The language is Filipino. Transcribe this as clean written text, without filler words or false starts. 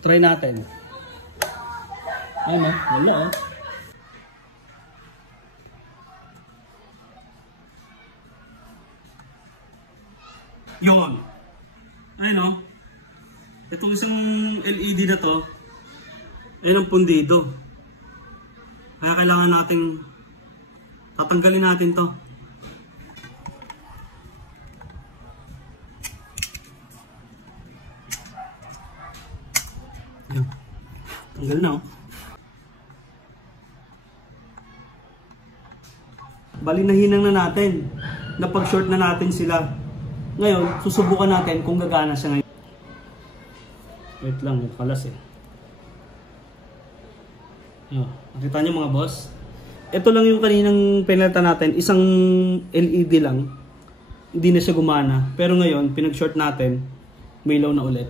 Try natin. Ayun o, wala o. Yun. Ayun o. Itong isang LED na to, ayun ang pundido. Kaya kailangan nating tatanggalin natin to. Ayan. Tanggal na oh. Bali nahinang na natin. Napag-short na natin sila. Ngayon, susubukan natin kung gagana siya ngayon. Wait lang, may kalas eh. Ayan. Nakita niyo mga boss? Ito lang yung kaninang pinalitan natin. Isang LED lang. Hindi na siya gumana. Pero ngayon, pinag-short natin. May ilaw na ulit.